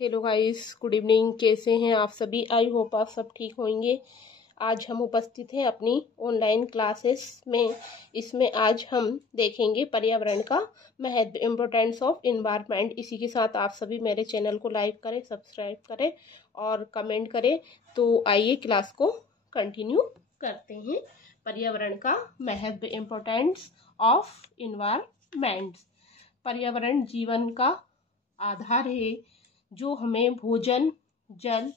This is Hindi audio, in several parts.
Hello guys, good evening. कैसे हैं आप सभी? आई होप आप सब ठीक होंगे। आज हम उपस्थित हैं अपनी ऑनलाइन क्लासेस में। इसमें आज हम देखेंगे पर्यावरण का महत्व, इम्पोर्टेंस ऑफ इन्वायरमेंट। इसी के साथ आप सभी मेरे चैनल को लाइक करें, सब्सक्राइब करें और कमेंट करें। तो आइए क्लास को कंटिन्यू करते हैं। पर्यावरण का महत्व, इम्पोर्टेंस ऑफ इन्वायरमेंट। पर्यावरण जीवन का आधार है, जो हमें भोजन, जल,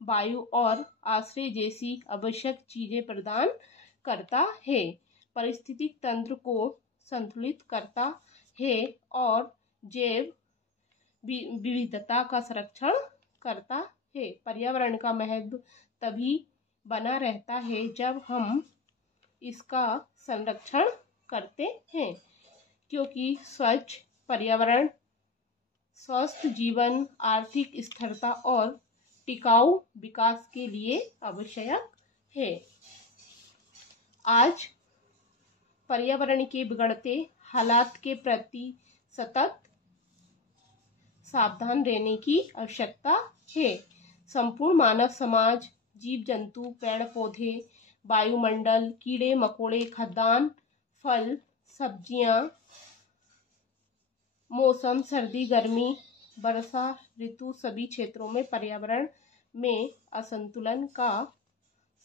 वायु और आश्रय जैसी आवश्यक चीजें प्रदान करता है। पारिस्थितिक तंत्र को संतुलित करता है और जैव विविधता का संरक्षण करता है। पर्यावरण का महत्व तभी बना रहता है जब हम इसका संरक्षण करते हैं, क्योंकि स्वच्छ पर्यावरण स्वस्थ जीवन, आर्थिक स्थिरता और टिकाऊ विकास के लिए आवश्यक है। आज पर्यावरण के बिगड़ते हालात के प्रति सतत सावधान रहने की आवश्यकता है। संपूर्ण मानव समाज, जीव जंतु, पेड़ पौधे, वायुमंडल, कीड़े मकोड़े, खाद्यान्न, फल सब्जियां, मौसम, सर्दी गर्मी, वर्षा ऋतु, सभी क्षेत्रों में पर्यावरण में असंतुलन का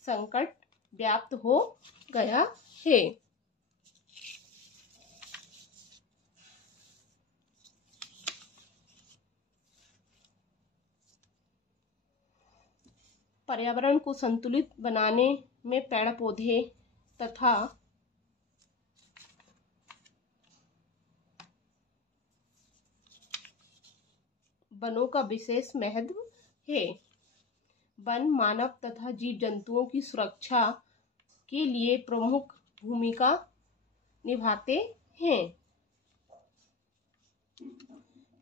संकट व्याप्त हो गया है। पर्यावरण को संतुलित बनाने में पेड़ पौधे तथा वनों का विशेष महत्व है। वन मानव तथा जीव जंतुओं की सुरक्षा के लिए प्रमुख भूमिका निभाते हैं।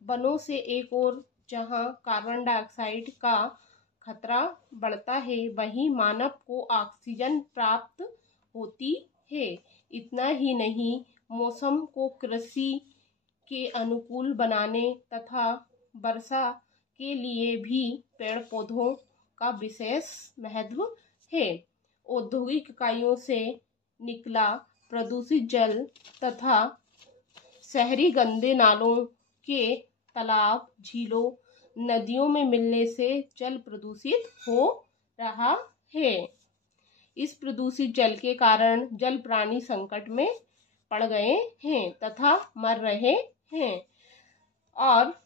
वनों से एक ओर जहां कार्बन डाइऑक्साइड का खतरा बढ़ता है, वहीं मानव को ऑक्सीजन प्राप्त होती है। इतना ही नहीं, मौसम को कृषि के अनुकूल बनाने तथा वर्षा के लिए भी पेड़ पौधों का विशेष महत्व है। औद्योगिक इकाइयों से निकला प्रदूषित जल तथा शहरी गंदे नालों के तालाब, झीलों, नदियों में मिलने से जल प्रदूषित हो रहा है। इस प्रदूषित जल के कारण जल प्राणी संकट में पड़ गए हैं तथा मर रहे हैं, और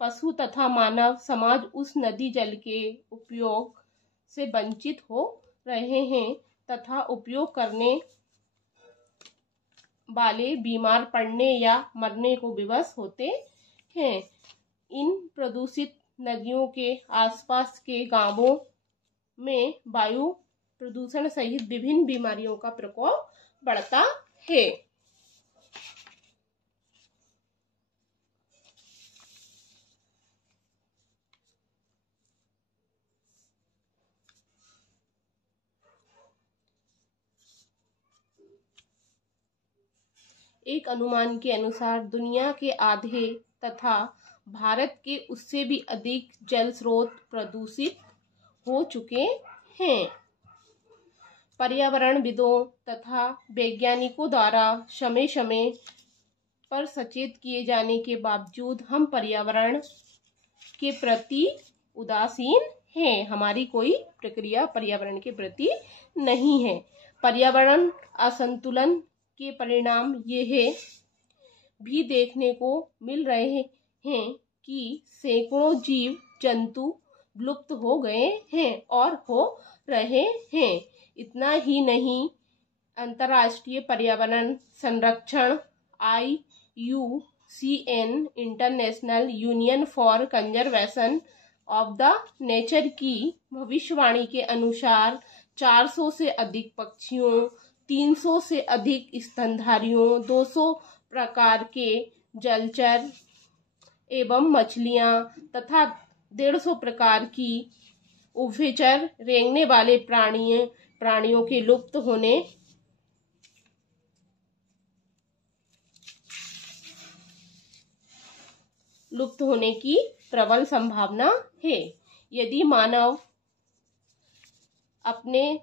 पशु तथा मानव समाज उस नदी जल के उपयोग से वंचित हो रहे हैं तथा उपयोग करने वाले बीमार पड़ने या मरने को विवश होते हैं। इन प्रदूषित नदियों के आसपास के गांवों में वायु प्रदूषण सहित विभिन्न बीमारियों का प्रकोप बढ़ता है। एक अनुमान के अनुसार दुनिया के आधे तथा भारत के उससे भी अधिक जल स्रोत प्रदूषित हो चुके हैं। पर्यावरणविदों तथा वैज्ञानिकों द्वारा समय समय पर सचेत किए जाने के बावजूद हम पर्यावरण के प्रति उदासीन हैं। हमारी कोई प्रक्रिया पर्यावरण के प्रति नहीं है। पर्यावरण असंतुलन के परिणाम यह भी देखने को मिल रहे हैं कि सैकड़ों जीव जंतु विलुप्त हो गए हैं और हो रहे हैं। इतना ही नहीं, अंतर्राष्ट्रीय पर्यावरण संरक्षण IUCN, international union for conservation of the nature की भविष्यवाणी के अनुसार 400 से अधिक पक्षियों, 300 से अधिक स्तनधारियों, 200 प्रकार के जलचर एवं मछलियां तथा 150 प्रकार की उभयचर रेंगने वाले प्राणियों के लुप्त होने लुप्त होने की प्रबल संभावना है। यदि मानव अपने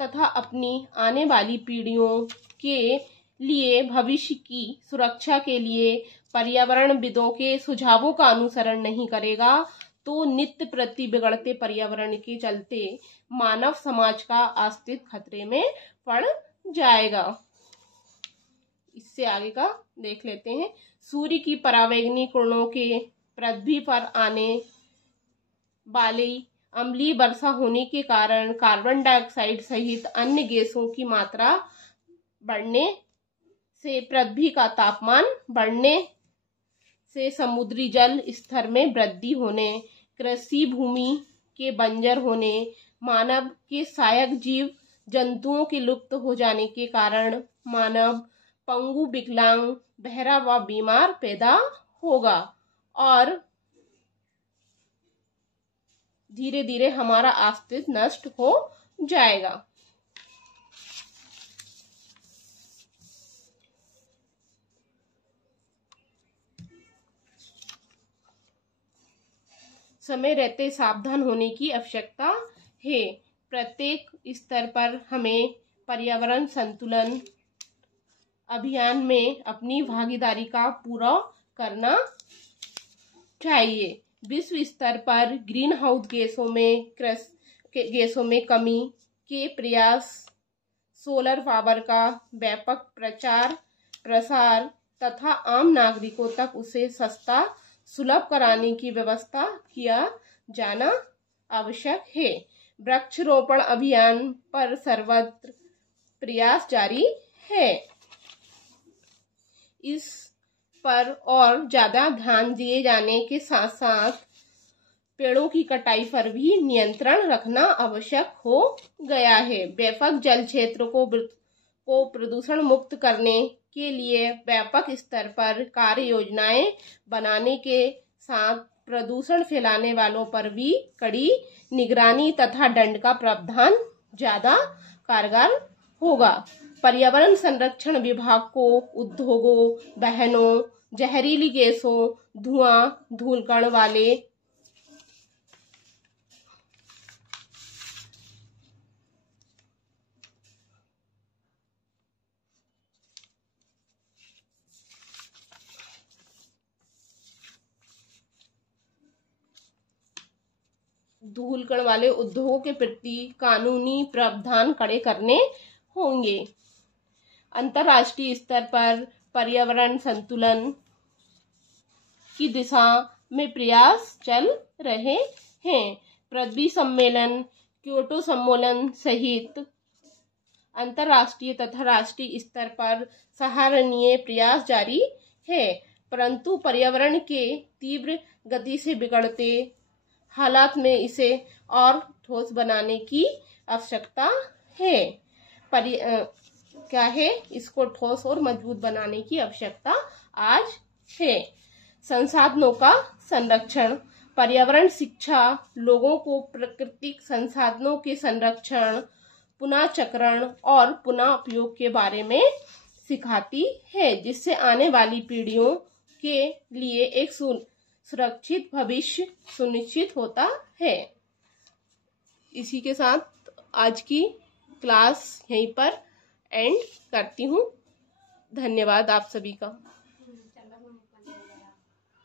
तथा अपनी आने वाली पीढ़ियों के लिए भविष्य की सुरक्षा के लिए पर्यावरणविदों के सुझावों का अनुसरण नहीं करेगा तो नित्य प्रति बिगड़ते पर्यावरण के चलते मानव समाज का अस्तित्व खतरे में पड़ जाएगा। इससे आगे का देख लेते हैं। सूर्य की परावैंगनी किरणों के पृथ्वी पर आने वाली अम्लीय वर्षा होने के कारण कार्बन डाइऑक्साइड सहित अन्य गैसों की मात्रा बढ़ने से पृथ्वी का तापमान बढ़ने से समुद्री जल स्तर में वृद्धि होने, कृषि भूमि के बंजर होने, मानव के सहायक जीव जंतुओं के लुप्त हो जाने के कारण मानव पंगु, विकलांग, बहरा व बीमार पैदा होगा और धीरे धीरे हमारा अस्तित्व नष्ट हो जाएगा। समय रहते सावधान होने की आवश्यकता है। प्रत्येक स्तर पर हमें पर्यावरण संतुलन अभियान में अपनी भागीदारी का पूरा करना चाहिए। विश्व स्तर पर ग्रीन हाउस गैसों में कमी के प्रयास, सोलर पावर का व्यापक प्रचार प्रसार तथा आम नागरिकों तक उसे सस्ता सुलभ कराने की व्यवस्था किया जाना आवश्यक है। वृक्षारोपण अभियान पर सर्वत्र प्रयास जारी है। इस पर और ज्यादा ध्यान दिए जाने के साथ साथ पेड़ों की कटाई पर भी नियंत्रण रखना आवश्यक हो गया है। व्यापक जल क्षेत्र को प्रदूषण मुक्त करने के लिए व्यापक स्तर पर कार्य योजनाएं बनाने के साथ प्रदूषण फैलाने वालों पर भी कड़ी निगरानी तथा दंड का प्रावधान ज्यादा कारगर होगा। पर्यावरण संरक्षण विभाग को उद्योगों, वाहनों, जहरीली गैसों, धुआं, धूलकण वाले उद्योगों के प्रति कानूनी प्रावधान कड़े करने होंगे। अंतर्राष्ट्रीय स्तर पर पर्यावरण संतुलन की दिशा में प्रयास चल रहे हैं। पृथ्वी सम्मेलन, क्योटो सम्मेलन सहित अंतर्राष्ट्रीय तथा राष्ट्रीय स्तर पर सराहनीय प्रयास जारी है, परंतु पर्यावरण के तीव्र गति से बिगड़ते हालात में इसे और ठोस बनाने की आवश्यकता है। क्या है? इसको ठोस और मजबूत बनाने की आवश्यकता आज है। संसाधनों का संरक्षण, पर्यावरण शिक्षा लोगों को प्राकृतिक संसाधनों के संरक्षण, पुनः चक्रण और पुनः उपयोग के बारे में सिखाती है, जिससे आने वाली पीढ़ियों के लिए एक सुरक्षित भविष्य सुनिश्चित होता है। इसी के साथ आज की क्लास यहीं पर एंड करती हूँ। धन्यवाद आप सभी का।